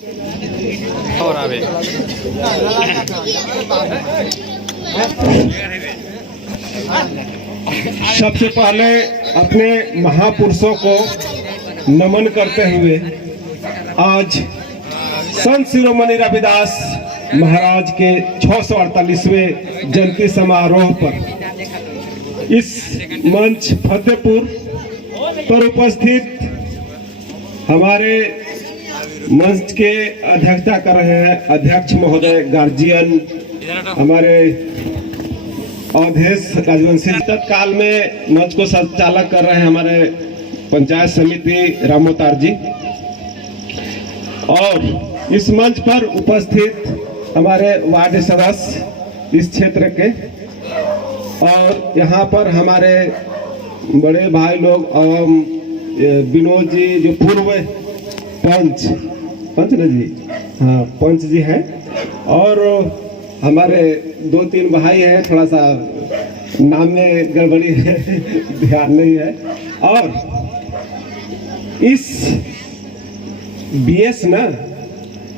और आवे सबसे पहले अपने महापुरुषों को नमन करते हुए आज संत शिरोमणि रविदास महाराज के 648वें जयंती समारोह पर इस मंच फतेहपुर पर उपस्थित हमारे मंच के अध्यक्षता कर रहे हैं अध्यक्ष महोदय, गार्जियन, हमारे अवधेश राजवंशी। तत्काल में मंच को संचालक कर रहे हैं हमारे पंचायत समिति रामोतार जी, और इस मंच पर उपस्थित हमारे वार्ड सदस्य इस क्षेत्र के, और यहाँ पर हमारे बड़े भाई लोग एवं विनोद जी जो पूर्व पंच न जी, हाँ पंच जी हैं, और हमारे 2-3 भाई हैं, थोड़ा सा नाम में गड़बड़ी है ध्यान नहीं है। और इस बीएस ना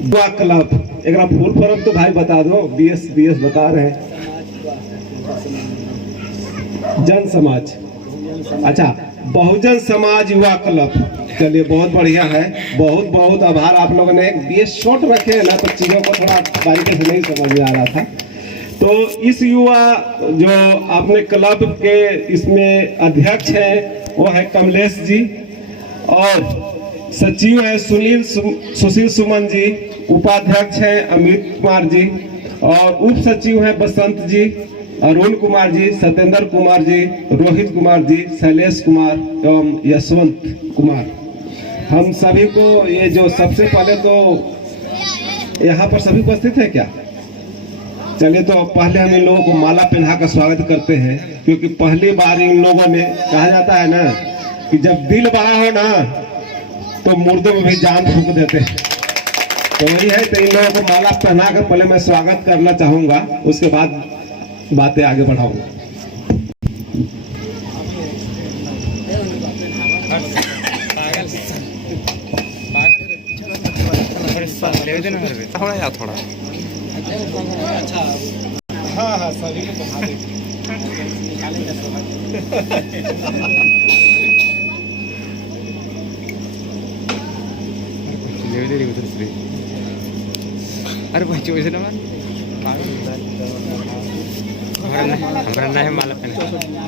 दुआ क्लब एक फूल फॉर्म तो भाई बता दो, बीएस बता रहे हैं, जन समाज, अच्छा बहुजन समाज युवा क्लब। चलिए बहुत बढ़िया है, बहुत बहुत आभार। आप लोगों ने बीएस शॉर्ट रखे हैं ना, तो चीज़ों को थोड़ा बारीकी से नहीं समझ में आ रहा था। तो इस युवा जो अपने क्लब के इसमें अध्यक्ष हैं वो है कमलेश जी, और सचिव है सुशील सुमन जी, उपाध्यक्ष हैं अमित कुमार जी, और उप सचिव हैं बसंत जी, अरुण कुमार जी, सत्येंद्र कुमार जी, रोहित कुमार जी, शैलेश कुमार एवं यशवंत कुमार। हम सभी को ये जो सबसे पहले तो यहाँ पर सभी उपस्थित है क्या? चलिए तो पहले हम इन लोगों को माला पहना कर स्वागत करते हैं, क्योंकि पहली बार इन लोगों ने, कहा जाता है ना कि जब दिल बड़ा हो ना तो मुर्दों में भी जान फूंक देते हैं, तो वही है। तो इन लोगों को माला पहना कर पहले मैं स्वागत करना चाहूंगा, उसके बाद बातें आगे बढ़ाऊंगा। थोड़ा हाँ सभी को बता दें। अरे भाई चोइस ना हमारा ना है माला पहने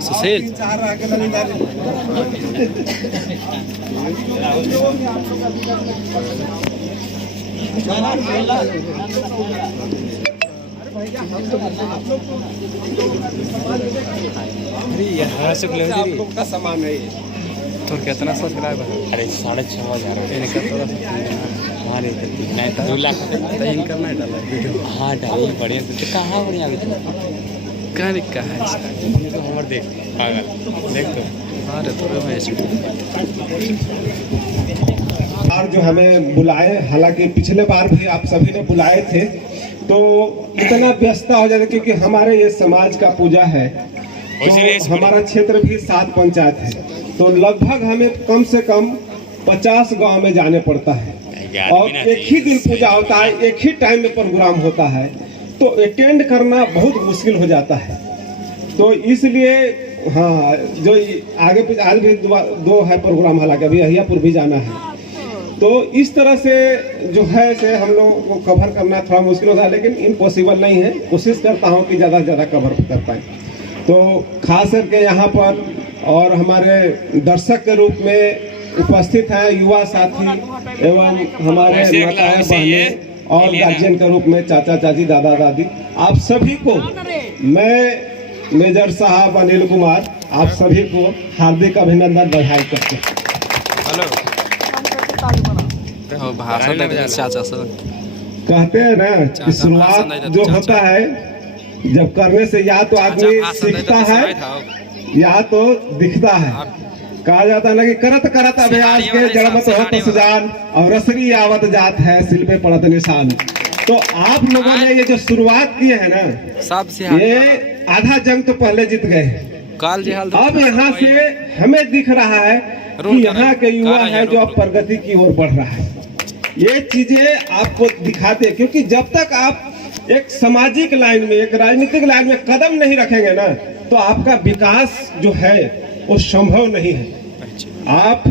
सुशील आप लोग का सामान है तो कितना सब्सक्राइब है? अरे 6,500 हाँ नहीं 2 लाख इनकम नहीं डाला वीडियो। हाँ डाली बढ़िया तो कहाँ बढ़िया कहाँ है तो हमारे देख पागल देख तो हाँ और जो हमें बुलाए, हालांकि पिछले बार भी आप सभी ने बुलाए थे, तो इतना व्यस्तता हो जाता, क्योंकि हमारे ये समाज का पूजा है, तो हमारा क्षेत्र भी 7 पंचायत है, तो लगभग हमें कम से कम 50 गांव में जाने पड़ता है, और एक ही दिन पूजा होता है, एक ही टाइम में प्रोग्राम होता है, तो अटेंड करना बहुत मुश्किल हो जाता है। तो इसलिए हाँ, जो आगे भी आज भी 2 है प्रोग्राम, हालांकि अभी अहियापुर भी जाना है, तो इस तरह से जो है से हम लोगों को कवर करना थोड़ा मुश्किल होता है, लेकिन इम्पॉसिबल नहीं है। कोशिश करता हूँ कि ज़्यादा से ज़्यादा कवर कर पाए। तो खास करके यहाँ पर और हमारे दर्शक के रूप में उपस्थित हैं युवा साथी एवं हमारे माताएं बहनें, और गार्जियन के रूप में चाचा चाची दादा दादी, आप सभी को मैं मेजर साहब अनिल कुमार आप सभी को हार्दिक अभिनंदन बधाई करते हैं। कहते हैं ना कि शुरुआत जो होता है जब करने से या तो आदमी सीखता है या तो दिखता है। कहा जाता है ना कि करत करत अभ्यास के जड़मत होत सुजान, और रसरी आवत जात है सिल पे पड़त निशान। तो आप लोगों ने ये जो शुरुआत की है ना, ये आधा जंग तो पहले जीत गए। अब यहाँ से हमें दिख रहा है कि यहाँ के युवा है जो अब प्रगति की ओर बढ़ रहा है। ये चीजें आपको दिखाते हैं, क्योंकि जब तक आप एक सामाजिक लाइन में, एक राजनीतिक लाइन में कदम नहीं रखेंगे ना, तो आपका विकास जो है वो संभव नहीं है। आप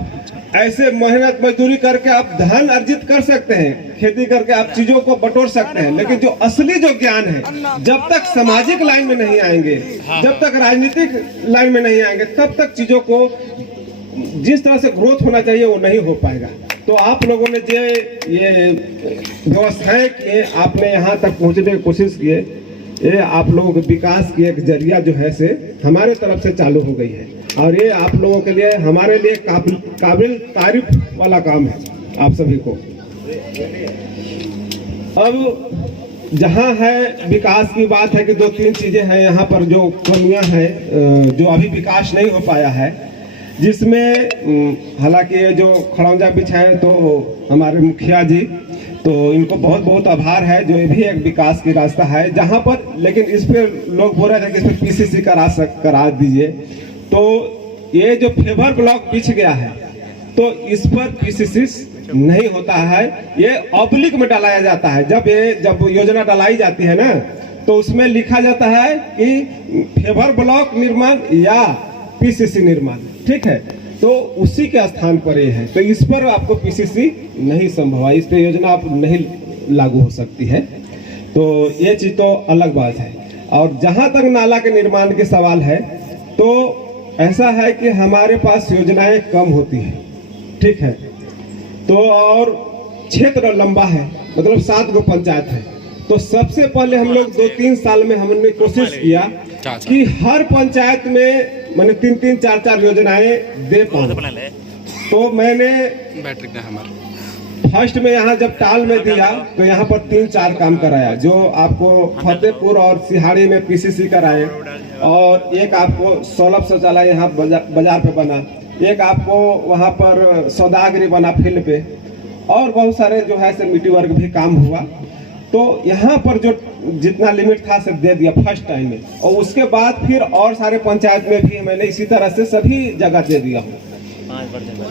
ऐसे मेहनत मजदूरी करके आप धन अर्जित कर सकते हैं, खेती करके आप चीजों को बटोर सकते हैं, लेकिन जो असली जो ज्ञान है, जब तक सामाजिक लाइन में नहीं आएंगे, जब तक राजनीतिक लाइन में नहीं आएंगे, तब तक चीजों को जिस तरह से ग्रोथ होना चाहिए वो नहीं हो पाएगा। तो आप लोगों ने जो ये व्यवस्थाएं किए, आपने यहाँ तक पहुँचने की कोशिश किए, ये आप लोगों के विकास की एक जरिया जो है से हमारे तरफ से चालू हो गई है, और ये आप लोगों के लिए, हमारे लिए काबिल तारीफ वाला काम है आप सभी को। अब जहाँ है विकास की बात है कि 2-3 चीजें हैं यहाँ पर जो कमियां हैं, जो अभी विकास नहीं हो पाया है, जिसमें हालांकि ये जो खड़ौजा बिछाए तो हमारे मुखिया जी, तो इनको बहुत बहुत आभार है, जो ये भी एक विकास की रास्ता है जहाँ पर, लेकिन इस पर लोग बोल रहे थे कि इस पर पीसीसी करा दीजिए। तो ये जो फेवर ब्लॉक बिछ गया है, तो इस पर पीसीसी नहीं होता है, ये ऑब्लिक में डालाया जाता है। जब योजना डालाई जाती है ना, तो उसमें लिखा जाता है कि फेवर ब्लॉक निर्माण या पीसीसी निर्माण, ठीक है, तो उसी के स्थान पर ये है। तो इस पर आपको पीसीसी नहीं संभव है, इस पर योजना आप नहीं लागू हो सकती है। तो ये चीज तो अलग बात है। और जहां तक नाला के निर्माण के सवाल है, तो ऐसा है कि हमारे पास योजनाएं कम होती है, ठीक है, तो और क्षेत्र लंबा है, मतलब 7 गो पंचायत है। तो सबसे पहले हम लोग 2-3 साल में हमने कोशिश किया कि हर पंचायत में मैंने 3-3, 4-4 योजनाएं दे पाऊं। तो मैंने फर्स्ट में यहाँ जब टाल में दिया, तो यहाँ पर 3-4 काम कराया, जो आपको फतेहपुर और सिहाड़ी में पीसीसी कराए, और एक आपको सुलभ शौचालय यहाँ बाजार पे बना, एक आपको वहाँ पर सौदागरी बना फील्ड पे, और बहुत सारे जो है से मिट्टी वर्क भी काम हुआ। तो यहाँ पर जो जितना लिमिट था सब दे दिया फर्स्ट टाइम में, और उसके बाद फिर और सारे पंचायत में भी मैंने इसी तरह से सभी जगह दे दिया हूँ।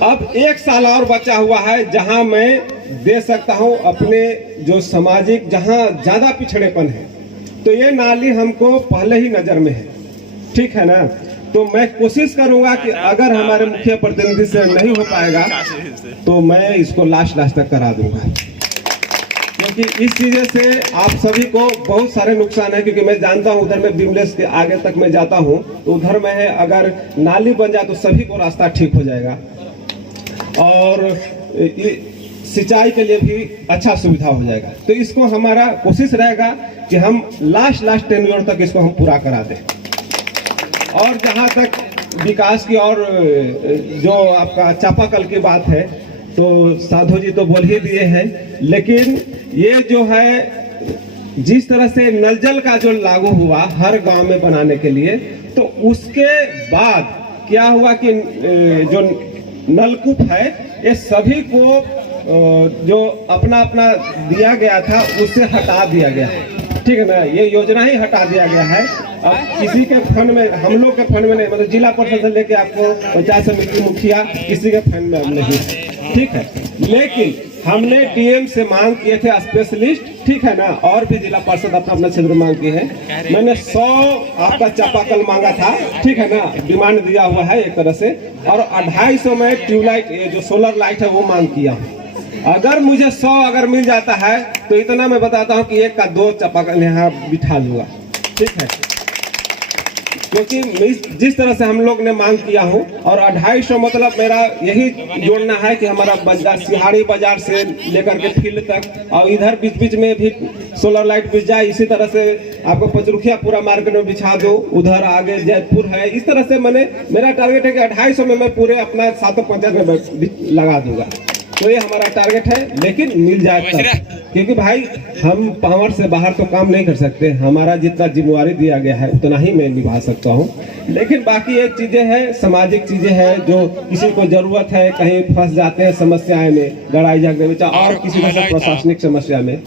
अब 1 साल और बचा हुआ है, जहाँ मैं दे सकता हूँ अपने जो सामाजिक, जहाँ ज्यादा पिछड़ेपन है। तो ये नाली हमको पहले ही नजर में है, ठीक है ना। तो मैं कोशिश करूंगा कि अगर हमारे मुखिया प्रतिनिधि से नहीं हो पाएगा, तो मैं इसको लास्ट तक करा दूंगा, क्योंकि इस चीजें से आप सभी को बहुत सारे नुकसान है। क्योंकि मैं जानता हूं उधर में बिमलेस के आगे तक मैं जाता हूं, तो उधर में है, अगर नाली बन जाए तो सभी को रास्ता ठीक हो जाएगा, और सिंचाई के लिए भी अच्छा सुविधा हो जाएगा। तो इसको हमारा कोशिश रहेगा कि हम लास्ट टेन्योर तक इसको हम पूरा करा दें। और जहाँ तक विकास की और जो आपका चापाकल की बात है, तो साधु जी तो बोल ही दिए हैं, लेकिन ये जो है जिस तरह से नल जल का जो लागू हुआ हर गांव में बनाने के लिए, तो उसके बाद क्या हुआ कि जो नलकूप है ये सभी को जो अपना अपना दिया गया था उससे हटा दिया गया है, ठीक है ना। ये योजना ही हटा दिया गया है। अब किसी के फंड में, हम लोग के फंड में नहीं, मतलब जिला परिषद से लेके आपको पंचायत समिति मुखिया किसी के फंड में नहीं, ठीक है। लेकिन हमने डीएम से मांग किए थे स्पेशलिस्ट, ठीक है ना, और भी जिला परिषद अपना अपना क्षेत्र मांग किए हैं। मैंने 100 आपका चापाकल मांगा था, ठीक है ना, डिमांड दिया हुआ है एक तरह से, और 250 में ट्यूबलाइट, ये जो सोलर लाइट है वो मांग किया हूँ। अगर मुझे 100 अगर मिल जाता है तो इतना मैं बताता हूँ कि 1 का 2 चापाकल यहाँ बिठा दूंगा, ठीक है। क्योंकि जिस तरह से हम लोग ने मांग किया हूँ, और 250 मतलब मेरा यही जोड़ना है कि हमारा बाजार, सिहाड़ी बाजार से लेकर के फील्ड तक, और इधर बीच बीच में भी सोलर लाइट बिछ जाए। इसी तरह से आपको पंचरुखिया पूरा मार्केट में बिछा दो, उधर आगे जयपुर है। इस तरह से मेरा टारगेट है कि 250 में मैं पूरे अपना 7 पंचायत में लगा दूंगा। तो ये हमारा टारगेट है, लेकिन मिल जाए तब, क्योंकि भाई हम पावर से बाहर तो काम नहीं कर सकते। हमारा जितना जिम्मेवारी दिया गया है उतना ही मैं निभा सकता हूँ। लेकिन बाकी एक चीजें हैं, सामाजिक चीजें हैं, जो किसी को जरूरत है, कहीं फंस जाते हैं समस्याएं में, लड़ाई झगड़े में, और किसी तरह से प्रशासनिक समस्या में,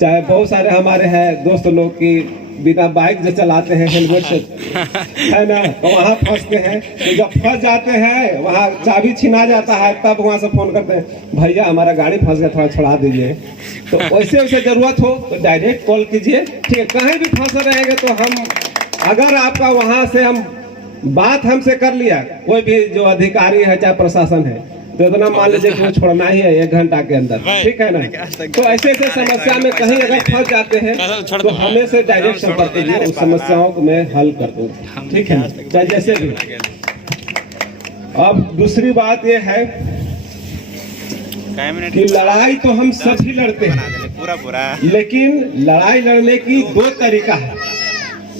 चाहे बहुत सारे हमारे हैं दोस्त लोग की बिना बाइक जो चलाते हैं हेलमेट से, है ना, तो वहाँ फंसते हैं। तो जब फंस जाते हैं, वहाँ चाबी छिना जाता है, तब वहाँ से फोन करते हैं, भैया हमारा गाड़ी फंस गया, थोड़ा छुड़ा दीजिए। तो वैसे वैसे जरूरत हो तो डायरेक्ट कॉल कीजिए, ठीक है। कहीं भी फंस रहेंगे तो हम, अगर आपका वहाँ से हम बात हमसे कर लिया, कोई भी जो अधिकारी है चाहे प्रशासन है, तो इतना मान लीजिए कि वो छोड़ना ही है 1 घंटा के अंदर, ठीक है ना। तो ऐसे ऐसे समस्या में कहीं अगर फंस जाते हैं तो हमें से डायरेक्ट संपर्क कीजिए, उस समस्याओं को मैं हल कर दूंगा, ठीक है, चाहे जैसे भी। अब दूसरी बात ये है कि लड़ाई तो हम सभी लड़ते हैं, लेकिन लड़ाई लड़ने की 2 तरीका है।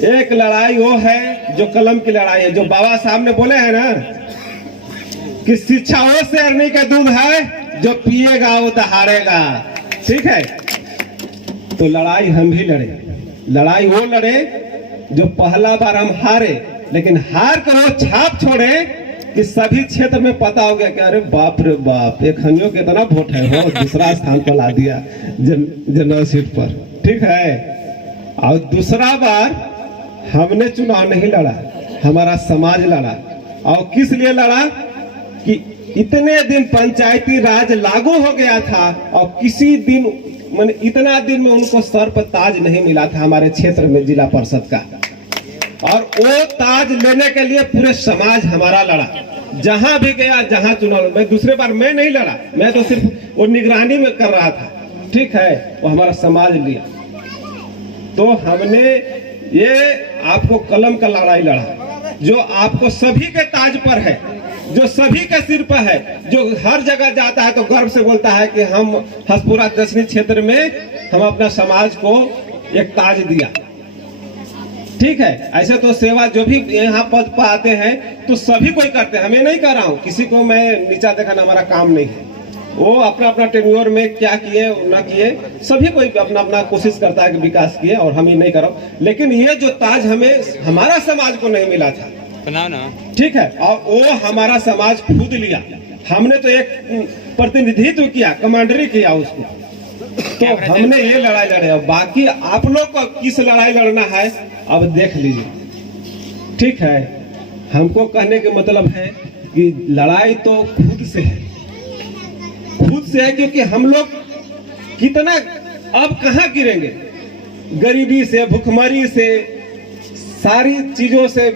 एक लड़ाई वो है जो कलम की लड़ाई है, जो बाबा साहब ने बोले हैं ना कि शिक्षा वो शेरनी का दूध है, जो पिएगा वो दहाड़ेगा, ठीक है। तो लड़ाई हम भी लड़े, लड़ाई वो लड़े जो पहला बार हम हारे, लेकिन हार कर वो छाप छोड़े कि सभी क्षेत्र में पता हो गया कि अरे बाप रे बाप, एक हमियों के इतना वोट है, वो दूसरा स्थान पर ला दिया जनरल सीट पर, ठीक है। और दूसरा बार हमने चुनाव नहीं लड़ा, हमारा समाज लड़ा। और किस लिए लड़ा कि इतने दिन पंचायती राज लागू हो गया था और किसी दिन माने इतना दिन में उनको सर पर ताज नहीं मिला था हमारे क्षेत्र में जिला परिषद का, और वो ताज लेने के लिए पूरे समाज हमारा लड़ा। जहां भी गया, जहां चुनाव, मैं दूसरे बार मैं नहीं लड़ा, मैं तो सिर्फ वो निगरानी में कर रहा था, ठीक है, वो हमारा समाज लिया। तो हमने ये आपको कलम का लड़ाई लड़ा, जो आपको सभी के ताज पर है, जो सभी के सिर पर है, जो हर जगह जाता है तो गर्व से बोलता है कि हम हसपुरा दक्षिणी क्षेत्र में हम अपना समाज को एक ताज दिया, ठीक है। ऐसे तो सेवा जो भी यहाँ पद पर आते हैं तो सभी कोई करते हैं, हमें नहीं कर रहा हूँ, किसी को मैं नीचा दिखाना हमारा काम नहीं है। वो अपना अपना टेन्योर में क्या किए ना किए, सभी कोई अपना अपना कोशिश करता है कि विकास किए, और हम ही नहीं करो। लेकिन ये जो ताज हमें हमारा समाज को नहीं मिला था, ठीक है, और वो हमारा समाज खुद लिया। हमने तो एक प्रतिनिधित्व किया, कमांडरी किया उसको, तो हमने ये लड़ाई लड़े। और बाकी आप लोग को किस लड़ाई लड़ना है अब देख लीजिए, ठीक है। हमको कहने के मतलब है कि लड़ाई तो खुद से है, खुद से है, क्योंकि हम लोग कितना अब कहाँ गिरेंगे, गरीबी से, भुखमरी से, सारी चीजों से